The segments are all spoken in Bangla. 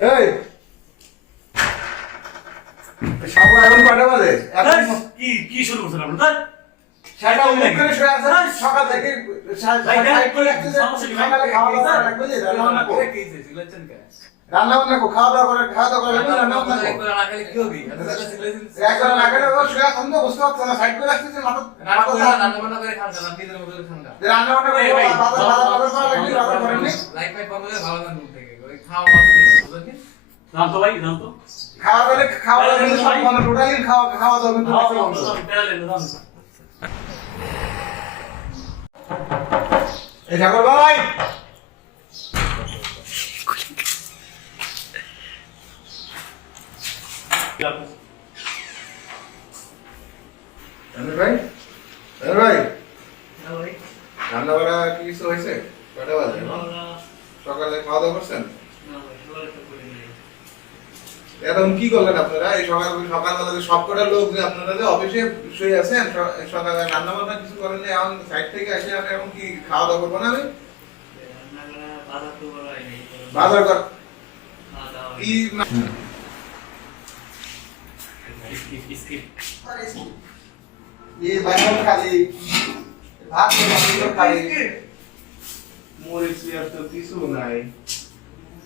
এই। সাবু এখন কয়টা বাজে? কি কি শুরু করছেন আপনি? তাই সেটা উল্লেখ করে সকাল থেকে করে যে সমস্যা কি খাওয়া দাওয়া করা রান্না বান্না করো। রান্না বান্না করো, করে খাওয়া করে লাগবে, রান্না বান্না করো। না করে ও শুয়ে আছে, আমি তো বুঝতে না, সাইড করে রাখছে যে মাথা- মাথা চাপ- যে রান্না বান্না করে বাজার- বাজার- বাজার করা লাগবে, বাজার করেননি? জান তো ভাই জান তো খাওয়া খাওয়া দাওয়া সব মানে টোটালি খাওয়া খাওয়া দাওয়া কিন্তু হ্যাঁ, এই ঠাকুর ভাই! ভাই? ভাই? রান্না কি কিছু হয়েছে? বাজে? সকালে খাওয়া দাওয়া করছেন? এখন কি করলেন আপনারা? এই সকাল সকালবেলা সবকটা লোক যে আপনারা যে অফিসে শুয়ে আছেন সকালে রান্না বান্না কিছু করেন না এখন সাইড থেকে এসে আমি এখন কি খাওয়া দাওয়া করব না আমি? বাজার কর। ভাত খালি মরিচ আর তো কিছু নাই।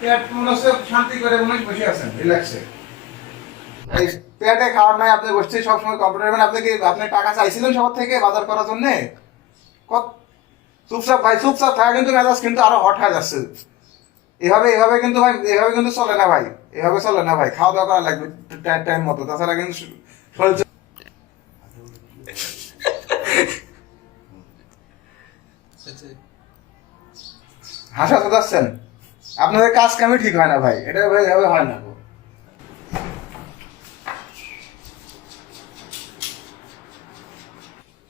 শান্তি করে মনে বসে আছেন রিল্যাক্সে পেটে খাওয়ার নাই আপনি বসছে সবসময় কম্পিউটার আপনি কি আপনি টাকা চাইছিলেন সবার থেকে বাজার করার জন্য? কত চুপচাপ ভাই চুপচাপ থাকা কিন্তু মেজাজ কিন্তু আরও হট হয়ে যাচ্ছে। এভাবে এভাবে কিন্তু ভাই এভাবে কিন্তু চলে না ভাই এভাবে চলে না ভাই খাওয়া দাওয়া করা লাগবে টাইম টাইম মতো। তাছাড়া কিন্তু শরীর চ- হাসা চোদাচ্ছেন আপনাদের কাজ কামই ঠিক হয় না ভাই এটা ভাই এভাবে হয় না।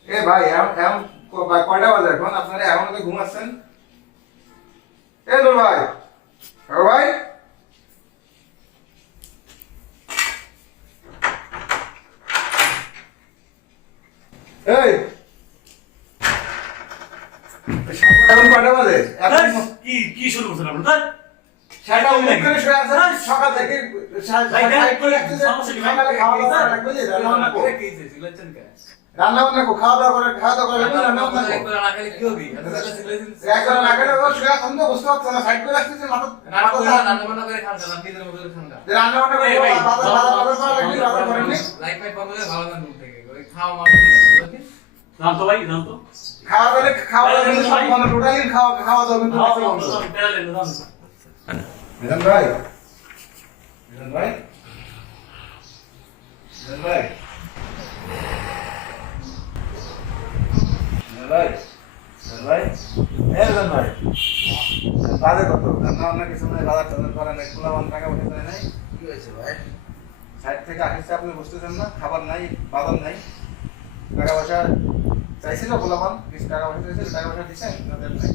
এ ভাই ভাই, কয়টা বাজে এখন? আপনারা এখন তো ঘুমাচ্ছেন। এ দোল ভাই ভাই। এই এখন কয়টা বাজে এখন কি কি শুরু করছেন আপনি তাই সেটা উল্লেখ করে শুয়ে আছে সকাল থেকে করে যে সমস্যা কি খাওয়া দাওয়া করা লাগবে যে, রান্না বান্না করো। রান্না বান্না করো, খাওয়া দাওয়া করে খাওয়া দাওয়া করে লাগবে, রান্না বান্না করো। একবার না করে ও শুয়ে আমি তো বুঝতে পারছি না, সাইড করে রাখছে যে মাথা- মাথা চাপ- যে রান্না বান্না করে এই ভাই, বাজার- বাজার- বাজার করা লাগবে, বাজার করেননি? জান তো ভাই জান তো খাওয়া দাওয়া খাওয়া দাওয়া কিন্তু সব মানে টোটালি খাওয়া খাওয়া দাওয়া কিন্তু ভাই মিজান ভাই মিজান ভাই ভাই ভাই এ ভাই বাজে কত রান্না বান্না কিছু নাই বাজার টাজার করা নাই খোলা বান টাকা পয়সা দেয় নাই। সাইড থেকে আসছে আপনি বুঝতেছেন না খাবার নাই বাদাম নাই টাকা পয়সা চাইছিল খোলা বান টাকা পয়সা চাইছিল টাকা পয়সা দিচ্ছেন না দেন নাই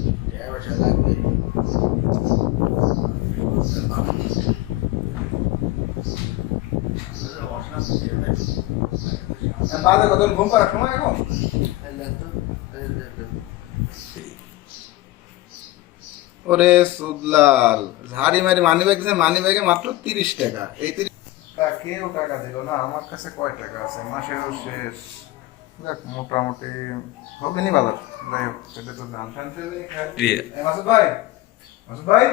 বাজে কত ঘুম পাড়ার সময় এখন? ওরে সুদলাল ঝাড়ি মারি মানি ব্যাগ মানি ব্যাগে মাত্র তিরিশ টাকা। এই তিরিশ টাকা কেউ টাকা দিল না আমার কাছে কয় টাকা আছে? মাসেরও শেষ। দেখ মোটামুটি হবে নি বাজার। যাই হোক সেটা তো দাম শান্তি হবে নি খায়। এই মাসুদ ভাই মাসুদ ভাই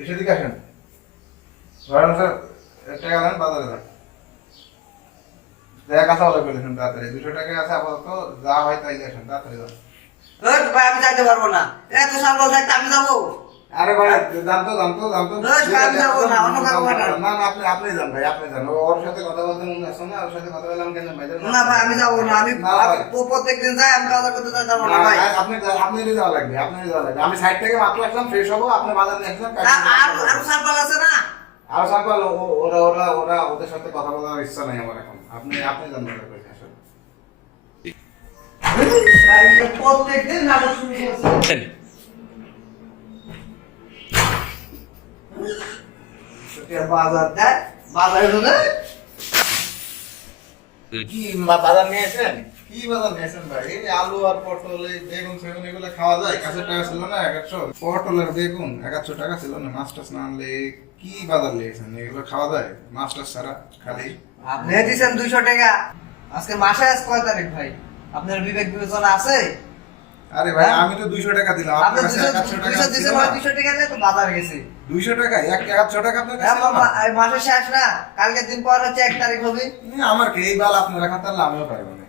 এসে দিকে আসেন। ধরেন স্যার টাকা দেন বাজারে যান। দেখা কথা বলা করে দেখুন তাড়াতাড়ি। দুশো টাকা আছে আপাতত যা হয় তাই আসেন তাড়াতাড়ি যান। ভাই আমি যাইতে পারব না। এত সাম্বাল থাকতে আমি যাব। আরে ভাই জানতো জানতো জানতো না, যাব না, আপনি আপনি যান ভাই আপনি যান ওর সাথে কথা বলতে মনে আসছে না ওর সাথে কথা বললাম কেন ভাই না ভাই আমি যাব না আমি না, ভাই। প্রত্যেক দিন যাই আমি বাজার করতে যাইতে পারব না, ভাই ভাই, আপনি আপনি যাওয়া লাগবে আপনি যাওয়া লাগবে আমি সাইড থেকে মাত্র আসলাম ফ্রেশ হব আপনি বাজার নিয়ে আসলাম আর আর- সাম্বাল আছে না আর সাম্পাল ওরা ওরা ওরা ওদের সাথে কথা বলার ইচ্ছা নাই আমার এখন আপনি আপনি জানবেন না কই আসলে প্রত্যেকদিন নাটক শুরু করছে বাজার দেয় বাজারে ঢুকে কি বা- বাজার নিয়েছেন কি বাজার নিয়েছেন ভাই? এই আলু আর পটল এই বেগুন সেগুন এগুলো খাওয়া যায়। কাছে টাকা ছিল না একশো। পটল আর বেগুন একশো টাকা ছিল না। মাছ টাছ না আনলে কি বাজার নিয়েছেন এগুলো খাওয়া যায়? মাছ টাছ ছাড়া খালি। আপনি দিয়েছেন দুইশো টাকা। আজকে মাসে আজ কয় তারিখ ভাই? আপনার বিবেক বিবেচনা আছে? আরে ভাই হ্যাঁ? আমি তো দুইশো টাকা দিলাম আপনার কাছে দুইশো একশো টাকা দুইশো ছিল না? দুইশো টাকা নিয়ে তো বাজার গেছে দুইশো টাকা এক একশো টাকা আপনার কাছে এই মাসের শেষ না কালকের দিন পর হচ্ছে এক তারিখ হবে আমার কি এই বাল আপনারা খাতার পারব না